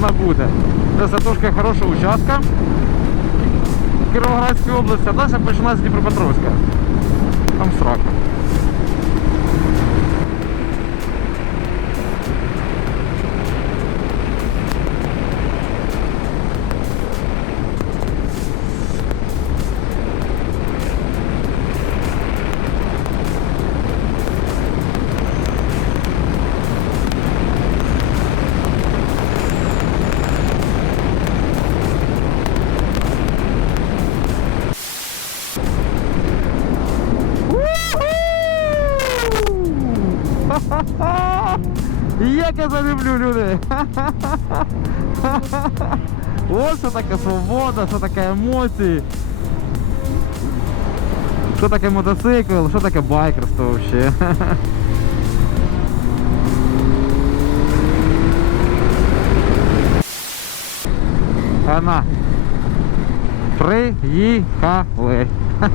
вона буде. Це Сатушка хороша участка. Кіровоградської області, а далі починається Дніпропетровська. Там срака. Я залюблю люди! Ось що таке свобода, що таке емоції. Що таке мотоцикл, що таке байкерство взагалі. Ана. Приїхали.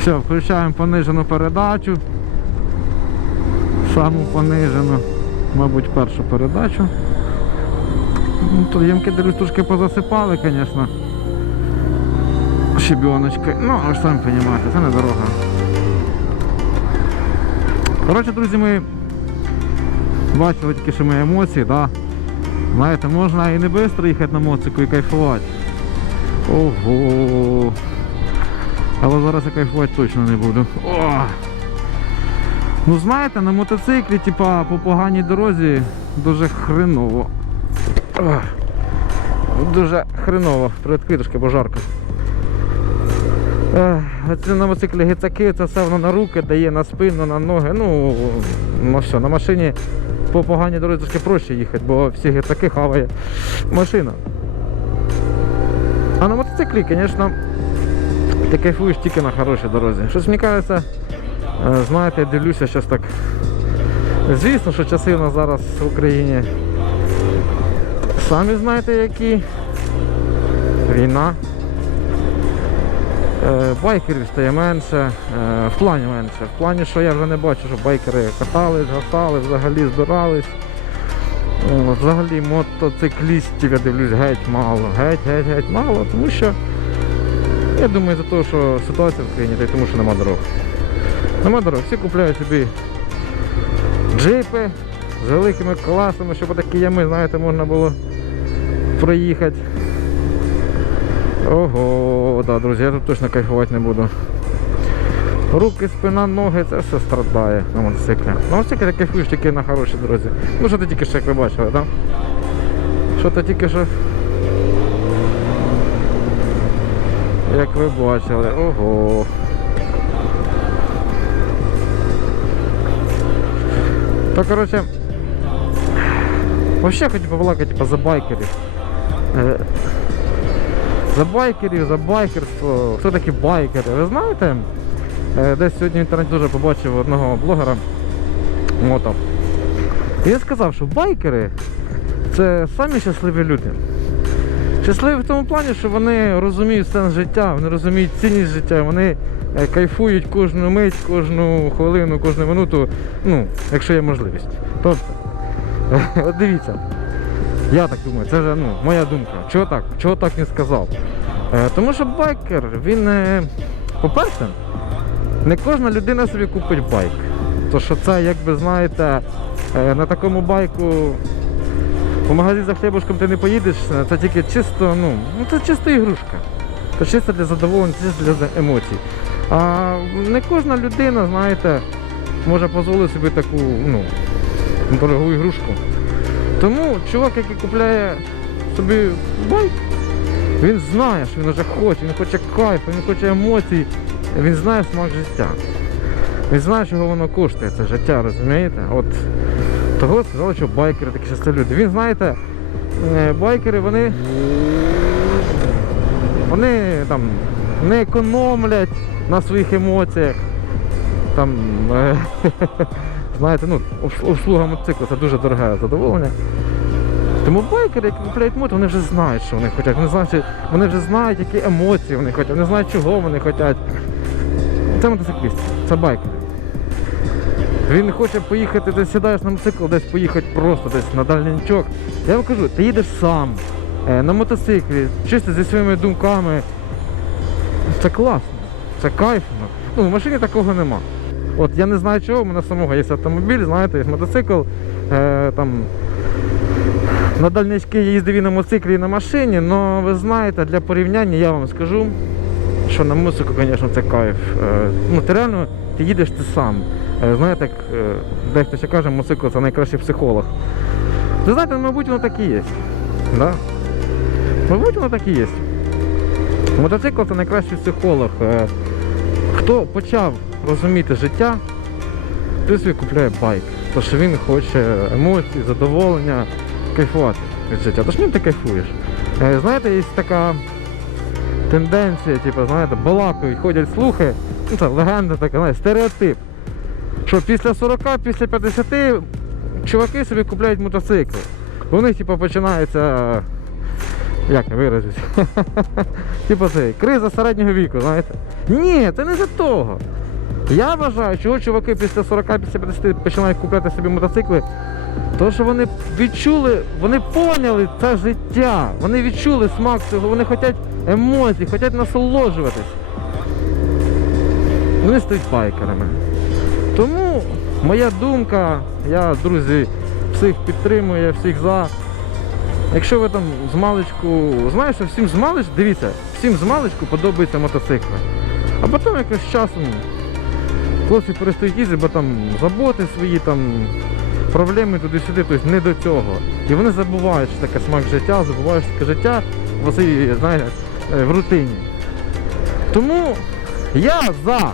Все, включаємо понижену передачу. Саму понижену, мабуть, першу передачу. Ну, то ямки дивлюсь, трошки позасипали, звісно. Щебіночки. Ну, ви ж самі розумієте, це не дорога. Коротше, друзі, ми бачили тільки, що ми емоції, да. Знаєте, можна і не швидко їхати на моцику і кайфувати. Ого. Але зараз я кайфувати точно не буду. О! Ну знаєте, на мотоциклі, типа, по поганій дорозі дуже хреново. Дуже хреново. Привідкрий трошки, бо жарко. Оці на мотоциклі гицаки, це все воно на руки дає, на спину, на ноги. Ну, ну все, на машині по поганій дорозі трошки проще їхати, бо всі гицаки хаває машина. А на мотоциклі, звісно, ти кайфуєш тільки на хорошій дорозі. Щось мені кажеться, Знаєте, я дивлюся зараз так. Звісно, що часи у нас зараз в Україні. Самі знаєте які. Війна. Е, Байкерів стає менше, е, в плані менше. В плані, що я вже не бачу, що байкери катались, гасали, взагалі збирались. Взагалі мотоциклістів я дивлюсь геть мало, геть, геть, геть мало, тому що я думаю за те, що ситуація в країні, та й тому що нема дорог. Нема дорог, всі купляють собі джипи з великими класами, щоб такі ями, знаєте, можна було проїхати. Ого, да, друзі, я тут точно кайфувати не буду. Руки, спина, ноги, це все страдає на мотоциклі. На мотоциклі ти кайфуєш тільки на хорошій дорозі. Ну що ти тільки що, як ви бачили, так? Що ти тільки що. Як ви бачили, ого. То, короче, вообще хочу побалакати типа, за байкерів. Е, За байкерів, за байкерство. Хто такі байкери? Ви знаєте? Е, Десь сьогодні в інтернеті дуже побачив одного блогера мото. Він сказав, що байкери це самі щасливі люди. Щасливі в тому плані, що вони розуміють сенс життя, вони розуміють цінність життя, вони кайфують кожну мить, кожну хвилину, кожну минуту, ну, якщо є можливість. Тобто, от дивіться, я так думаю, це вже ну, моя думка. Чого так? Чого так не сказав? Е, Тому що байкер, він, е, по-перше, не кожна людина собі купить байк. То що це, як ви знаєте, е, на такому байку по магазин за хлібушком ти не поїдеш, це тільки чисто, ну, ну це чисто ігрушка. Це чисто для задоволення, чисто для емоцій. А не кожна людина, знаєте, може дозволити собі таку ну, дорогу ігрушку. Тому чувак, який купляє собі байк, він знає, що він вже хоче, він хоче кайфу, він хоче емоцій, він знає смак життя. Він знає, чого воно коштує, це життя, розумієте? От того сказали, що байкери такі щасливі люди. Він, знаєте, е, байкери, вони, вони там не економлять на своїх емоціях. Там, е, знаєте, ну, обслуга мотоцикла це дуже дороге задоволення. Тому байкери, які купляють мото, вони вже знають, що вони хочуть. Вони знають, вони вже знають, які емоції вони хочуть, вони знають, чого вони хочуть. Це мотоциклісти, це байкери. Він хоче поїхати, ти сідаєш на мотоцикл, десь поїхати просто десь на дальнячок. Я вам кажу, ти їдеш сам, е, на мотоциклі, чисто зі своїми думками. Це класно, це кайфно. Ну, в машині такого нема. От я не знаю чого, у мене самого є автомобіль, знаєте, є мотоцикл. Е, там, на дальнячки я їздив і на мотоциклі, і на машині, але ви знаєте, для порівняння я вам скажу, що на мотоциклу, звісно, це кайф. Е, ну, ти реально ти їдеш ти сам. Е, знаєте, як е, дехто ще каже, мотоцикл це найкращий психолог. Ви знаєте, мабуть, воно так і є. Да? Мабуть, воно так і є. Мотоцикл це найкращий психолог. Е, Хто почав розуміти життя, той собі купляє байк. Тому що він хоче емоцій, задоволення, кайфувати від життя. Тож ним ти кайфуєш. Е, Знаєте, є така тенденція, типу, знаєте, балакають, ходять слухи, ну це легенда така, знаєте, стереотип. Що після 40, після 50 чуваки собі купляють мотоцикли. У них типу, починається. Як я виразюсь? типу це, криза середнього віку, знаєте? Ні, це не за того. Я вважаю, чого чуваки після 40-50 починають купляти собі мотоцикли, тому що вони відчули, вони поняли це життя, вони відчули смак цього, вони хочуть емоцій, хочуть насолоджуватись. Вони стають байкерами. Тому моя думка, я, друзі, всіх підтримую, я всіх за. Якщо ви там з маличку, знаєш, всім з маличку, дивіться, всім з маличку подобаються мотоцикли. А потім якось часом хлопці перестають їздити, бо там заботи свої, там проблеми туди-сюди, тобто не до цього. І вони забувають, що таке смак життя, забувають, що таке життя в знаєте, в рутині. Тому я за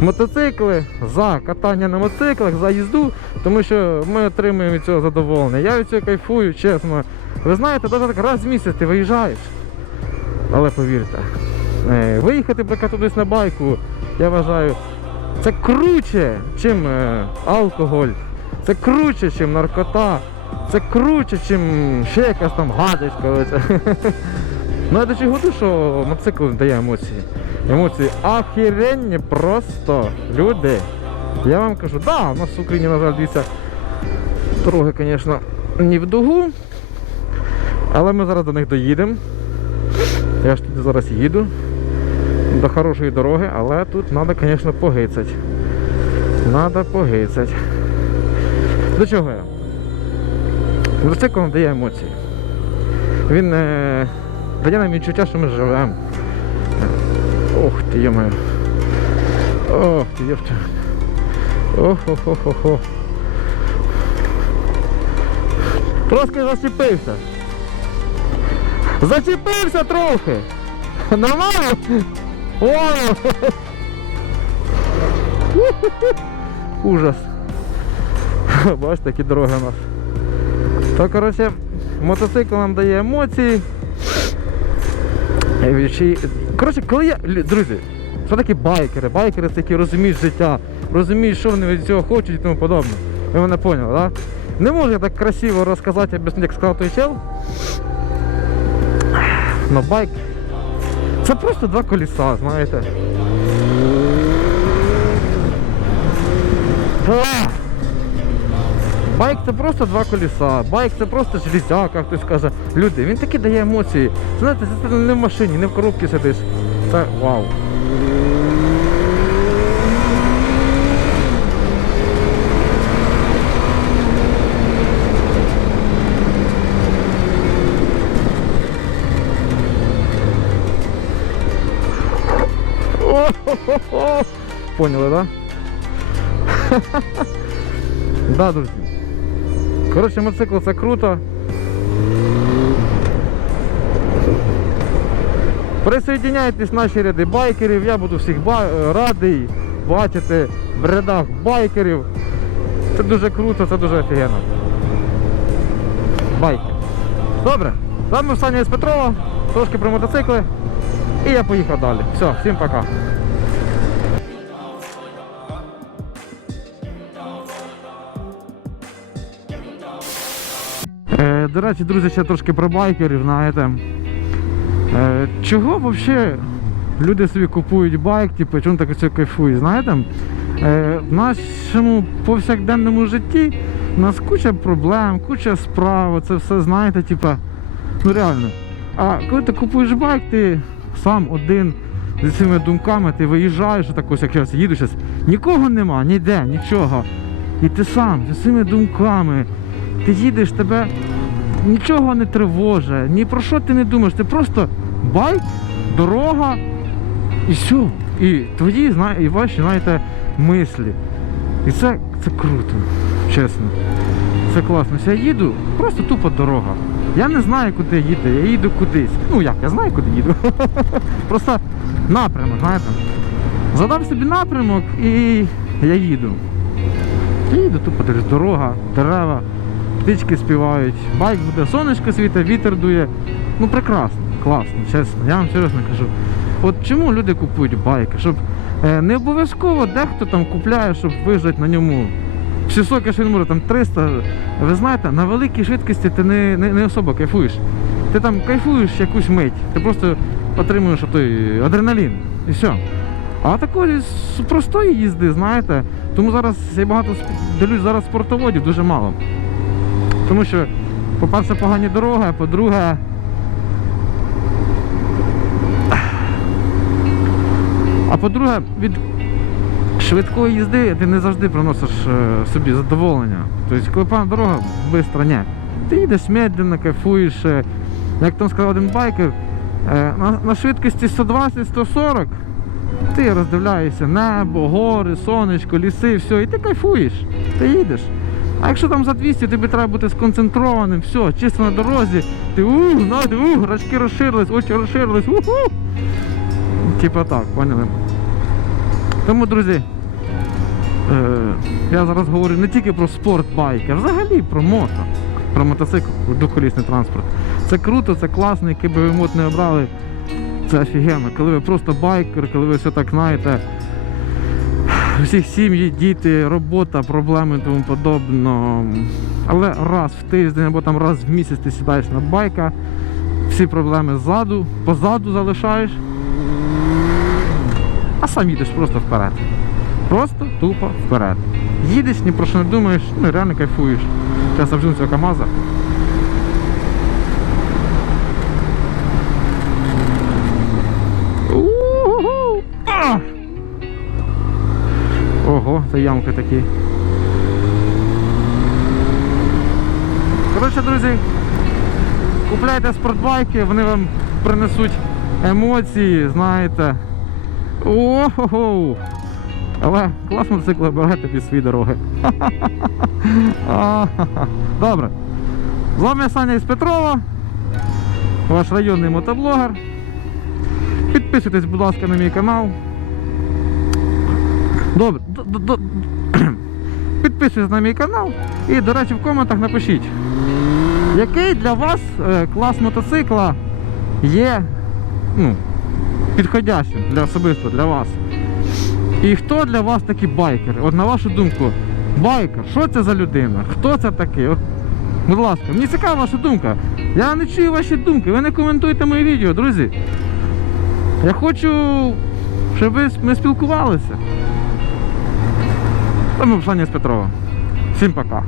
мотоцикли, за катання на мотоциклах, за їзду, тому що ми отримуємо від цього задоволення. Я від цього кайфую, чесно. Ви знаєте, навіть так раз в місяць ти виїжджаєш. Але повірте, е, виїхати прокататись на байку, я вважаю, це круче, чим е, алкоголь, це круче, чим наркота, це круче, чим ще якась там гадость. Ну я до чого що мотоцикл дає емоції. Емоції охеренні просто люди. Я вам кажу, да, у нас в Україні, на жаль, дивіться, дороги, звісно, не в дугу. Але ми зараз до них доїдемо. Я ж туди зараз їду. До хорошої дороги, але тут треба, звісно, погицать. Треба погицать. До чого я? Мотоцикл дає емоції. Він е, дає нам відчуття, що ми живемо. Ох ти, йомаю. Ох ти, йопта. ох ох ох ох ох Трошки зачепився. Зачепився трохи. Нормально? О! Ужас. Бачите, які дороги у нас. То, коротше, мотоцикл нам дає емоції. Е, Коротше, коли я. Друзі, що такі байкери? Байкери це які розуміють життя, розуміють, що вони від цього хочуть і тому подобне. Ви мене поняли, так? Да? Не можу я так красиво розказати, об'яснити, як сказав той чел. Но байк. Це просто два колеса, знаєте. Байк це просто два колеса, байк це просто железяка, хтось каже. Люди, він таки дає емоції. Знаєте, це не в машині, не в коробці сидиш. Це вау. Поняли, да? Да, друзі. Коротше, мотоцикл це круто. Присоединяйтесь в наші ряди байкерів, я буду всіх ба- е, радий бачити в рядах байкерів. Це дуже круто, це дуже офігенно. Байки. Добре, з вами Саня з Петрова, трошки про мотоцикли. І я поїхав далі. Все, всім пока. До речі, друзі, ще трошки про байкерів, знаєте. Е, чого взагалі люди собі купують байк, типу, чому так це кайфують, знаєте? Е, в нашому повсякденному житті у нас куча проблем, куча справ, це все знаєте, типа, ну реально. А коли ти купуєш байк, ти сам один зі своїми думками, ти виїжджаєш, так ось як зараз їду зараз, нікого нема, ніде, нічого. І ти сам зі своїми думками, ти їдеш, тебе нічого не тривоже, ні про що ти не думаєш, ти просто байк, дорога і все. І твої, і ваші, знаєте, мислі. І це, це круто, чесно. Це класно. Я їду, просто тупо дорога. Я не знаю, куди їду, я їду кудись. Ну як, я знаю, куди їду. Просто напрямок, знаєте. Задав собі напрямок і я їду. Я їду тупо дорога, дерева, птички співають, байк буде, сонечко світить, вітер дує. Ну прекрасно, класно, чесно. Я вам серйозно кажу. От чому люди купують байки? Щоб е, не обов'язково дехто там купляє, щоб виїжджати на ньому. Всі соки, що може, там 300. Ви знаєте, на великій швидкості ти не, не, не особо кайфуєш. Ти там кайфуєш якусь мить, ти просто отримуєш той адреналін і все. А такої простої їзди, знаєте, тому зараз я багато дивлюсь зараз спортоводів дуже мало. Тому що, по-перше, погані дороги, а по-друге. А по-друге, від швидкої їзди ти не завжди приносиш е, собі задоволення. Тобто, коли погана дорога, швидко ні. Ти їдеш медленно, кайфуєш. е, Як там сказав один байкер, е, на, на швидкості 120-140 ти роздивляєшся небо, гори, сонечко, ліси, все, і ти кайфуєш, ти їдеш. А якщо там за 200 тобі треба бути сконцентрованим, все, чисто на дорозі, ти ух, знаєте, ух, рачки розширились, очі розширились, уху. Типа так, поняли? Тому, друзі, е, я зараз говорю не тільки про спортбайк, а взагалі про мото, про мотоцикл, двоколісний транспорт. Це круто, це класно, який би ви мод не обрали. Це офігенно. Коли ви просто байкер, коли ви все так знаєте, всіх сім'ї, діти, робота, проблеми тому подобно. Але раз в тиждень або там раз в місяць ти сідаєш на байка, всі проблеми ззаду, позаду залишаєш, а сам їдеш просто вперед. Просто тупо вперед. Їдеш, ні про що не думаєш, ну і реально кайфуєш. Зараз обжину цього КАМАЗа. Ого, ямки такі. Коротше, друзі, купляйте спортбайки, вони вам принесуть емоції, знаєте. Ого! Але клас мотоцикл обирайте під свої дороги. Добре. З вами Саня із Петрова, ваш районний мотоблогер. Підписуйтесь, будь ласка, на мій канал. Добре. Підписуйтесь на мій канал і, до речі, в коментах напишіть, який для вас е, клас мотоцикла є ну, підходящим для особисто для вас. І хто для вас такий байкер? От на вашу думку, байкер, що це за людина? Хто це такий? От, будь ласка, мені цікава ваша думка. Я не чую ваші думки, ви не коментуєте мої відео, друзі. Я хочу, щоб ми спілкувалися. Тому Саня з Петрова. Всім пока.